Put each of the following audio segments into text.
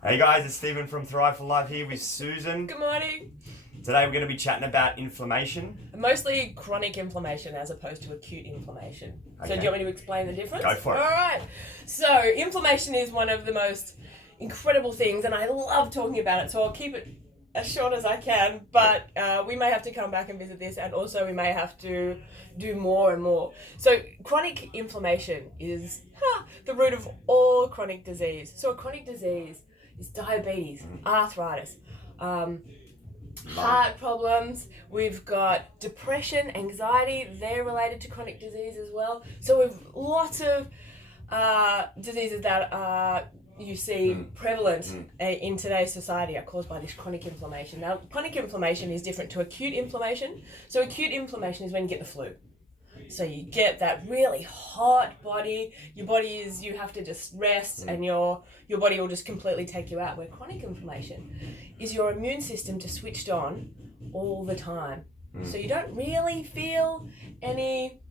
Hey guys, it's Stephen from Thrive for Life here with Susan. Good morning. Today we're going to be chatting about inflammation. Mostly chronic inflammation as opposed to acute inflammation. So do you want me to explain the difference? Go for it. All right. So inflammation is one of the most incredible things, and I love talking about it. So I'll keep it as short as I can, but we may have to come back and visit this, and also we may have to do more and more. So chronic inflammation is the root of all chronic disease. So a chronic disease is diabetes, arthritis, heart problems. We've got depression, anxiety. They're related to chronic disease as well. So we've lots of diseases that are you see prevalent in today's society are caused by this chronic inflammation. Now, chronic inflammation is different to acute inflammation. So acute inflammation is when you get the flu. So you get that really hot body, you have to just rest and your body will just completely take you out. Where chronic inflammation is your immune system just switched on all the time. So you don't really feel any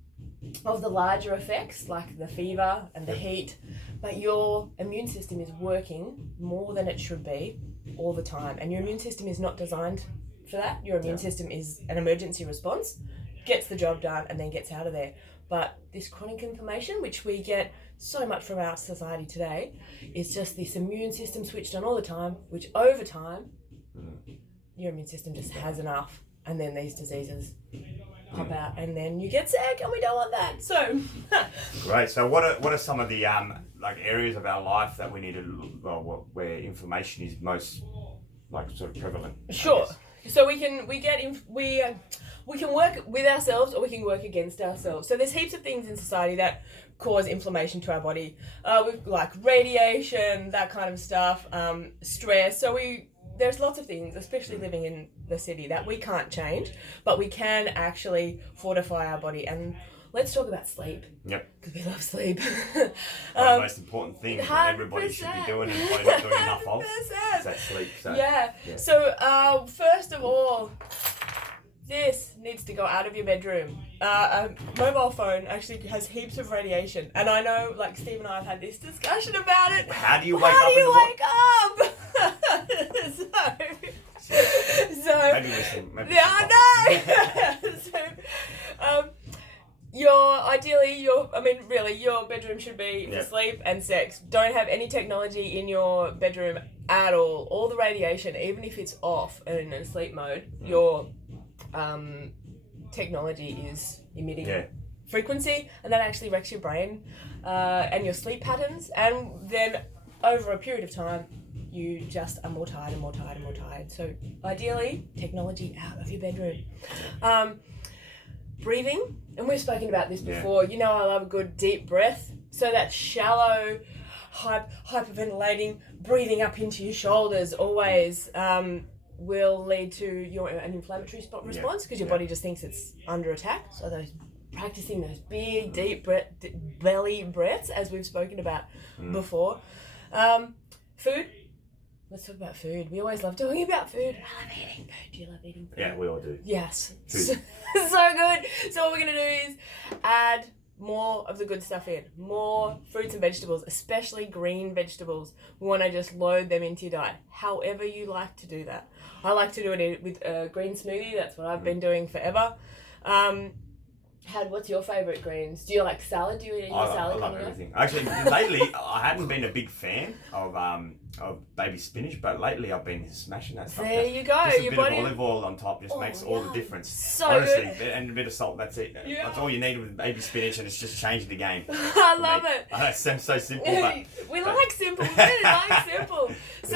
of the larger effects like the fever and the heat, but your immune system is working more than it should be all the time. And your immune system is not designed for that. Your immune system is an emergency response, gets the job done and then gets out of there. But this chronic inflammation, which we get so much from our society today, is just this immune system switched on all the time, which over time, your immune system just has enough. And then these diseases pop out and then you get sick, and we don't want that. So Great. So what are some of the areas of our life that we need to where inflammation is most sort of prevalent? Sure. So we can work with ourselves or we can work against ourselves. So there's heaps of things in society that cause inflammation to our body. With like radiation, that kind of stuff, stress. So there's lots of things, especially living in the city, that we can't change, but we can actually fortify our body. And let's talk about sleep. Yep. Because we love sleep. The most important thing that everybody should be doing and probably not doing enough of is that sleep. So, yeah. So first of all, this needs to go out of your bedroom. A mobile phone actually has heaps of radiation. And I know, like, Steve and I have had this discussion about it. How do you wake up? So maybe listen. Your bedroom should be for sleep and sex. Don't have any technology in your bedroom at all. All the radiation, even if it's off and in sleep mode, your technology is emitting frequency, and that actually wrecks your brain and your sleep patterns, and then over a period of time you just are more tired and more tired and more tired. So ideally, technology out of your bedroom. Breathing, and we've spoken about this before. You know I love a good deep breath. So that shallow, hyperventilating, breathing up into your shoulders always will lead to an inflammatory response because your body just thinks it's under attack. So practicing those big, deep belly breaths, as we've spoken about before. Food. Let's talk about food. We always love talking about food. I love eating food. Do you love eating food? Yeah, we all do. Yes. Food. So good. So what we're going to do is add more of the good stuff in. More fruits and vegetables, especially green vegetables. We want to just load them into your diet, however you like to do that. I like to do it with a green smoothie. That's what I've been doing forever. What's your favourite greens? Do you like salad? Do you eat salad? I love everything. Actually, lately I hadn't been a big fan of baby spinach, but lately I've been smashing that stuff. There you go. Just a bit of olive oil on top just makes all the difference. So honestly, good. And a bit of salt. That's it. Yeah. That's all you need with baby spinach, and it's just changed the game. I love it. I know it sounds so simple, but we like simple. We really like simple. So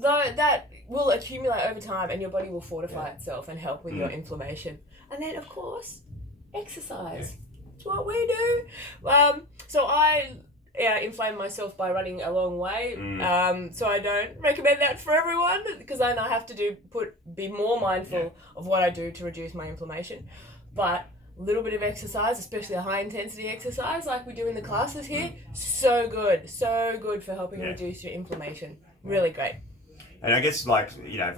that will accumulate over time, and your body will fortify itself and help with your inflammation. And then, of course, exercise. It's what we do. So I inflame myself by running a long way. So I don't recommend that for everyone, because then I have to be more mindful of what I do to reduce my inflammation. But a little bit of exercise, especially a high intensity exercise like we do in the classes here, so good for helping reduce your inflammation. Really great. And I guess, if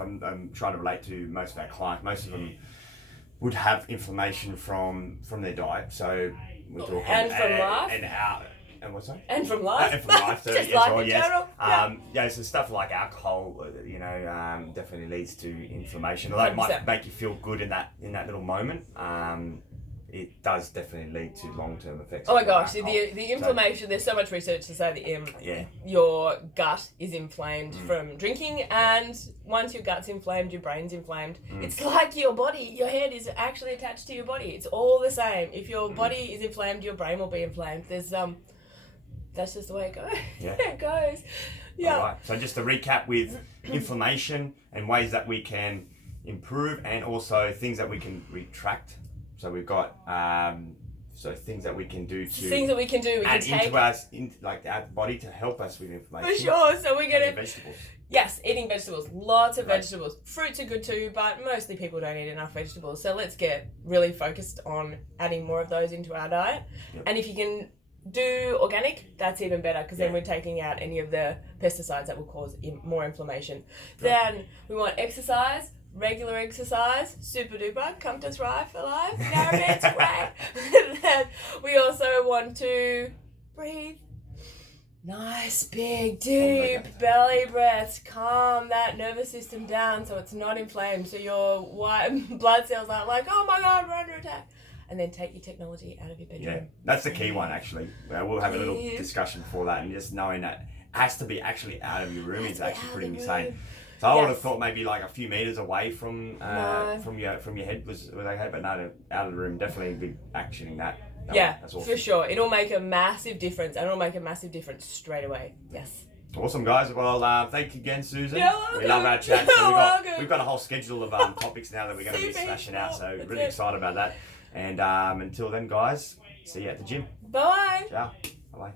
I'm trying to relate to most of our clients, most of them would have inflammation from their diet. So we're talking and from life, And what's that? And from life. And from life too, Just as life well, in yes. general. Yeah, so stuff like alcohol, definitely leads to inflammation. Although it might 100%. make you feel good in that little moment, it does definitely lead to long-term effects. Oh my of gosh, alcohol. the inflammation, there's so much research to say that Yeah. your gut is inflamed from drinking, and once your gut's inflamed, your brain's inflamed. It's like your body, your head is actually attached to your body. It's all the same. If your body is inflamed, your brain will be inflamed. There's that's just the way it goes. Yeah. It goes. Yeah. All right. So just to recap with inflammation and ways that we can improve, and also things that we can retract. So we've got things that we can do to Things that we can do. We can add take into us, like our body to help us with inflammation. for sure. So we're Eating gonna vegetables. Yes, eating vegetables. Lots of Right. vegetables. Fruits are good too, but mostly people don't eat enough vegetables. So let's get really focused on adding more of those into our diet. Yep. And if you can do organic, that's even better, because then Yeah. we're taking out any of the pesticides that will cause more inflammation. Right. Then we want exercise. Regular exercise, super duper, come to thrive for life, it's great. Then we also want to breathe. Nice, big, deep belly breaths. Calm that nervous system down so it's not inflamed. So your white blood cells aren't like, oh my God, we're under attack. And then take your technology out of your bedroom. Yeah, that's the key one actually. We'll have a little Yes. discussion before that, and just knowing that it has to be actually out of your room is actually pretty Out of the insane. room. So I would Yes. have thought maybe like a few meters away from No. from your head was okay, but no, out of the room, definitely be actioning that. Yeah, That's awesome. for sure. It'll make a massive difference, and it'll make a massive difference straight away. Yes. Awesome, guys. Well, thank you again, Susan. You're We love our chat. welcome. So You're welcome. we've got a whole schedule of topics now that we're going to be Super. smashing out. So That's really it. excited about that. And until then, guys, see you at the gym. Bye. Ciao. Bye bye.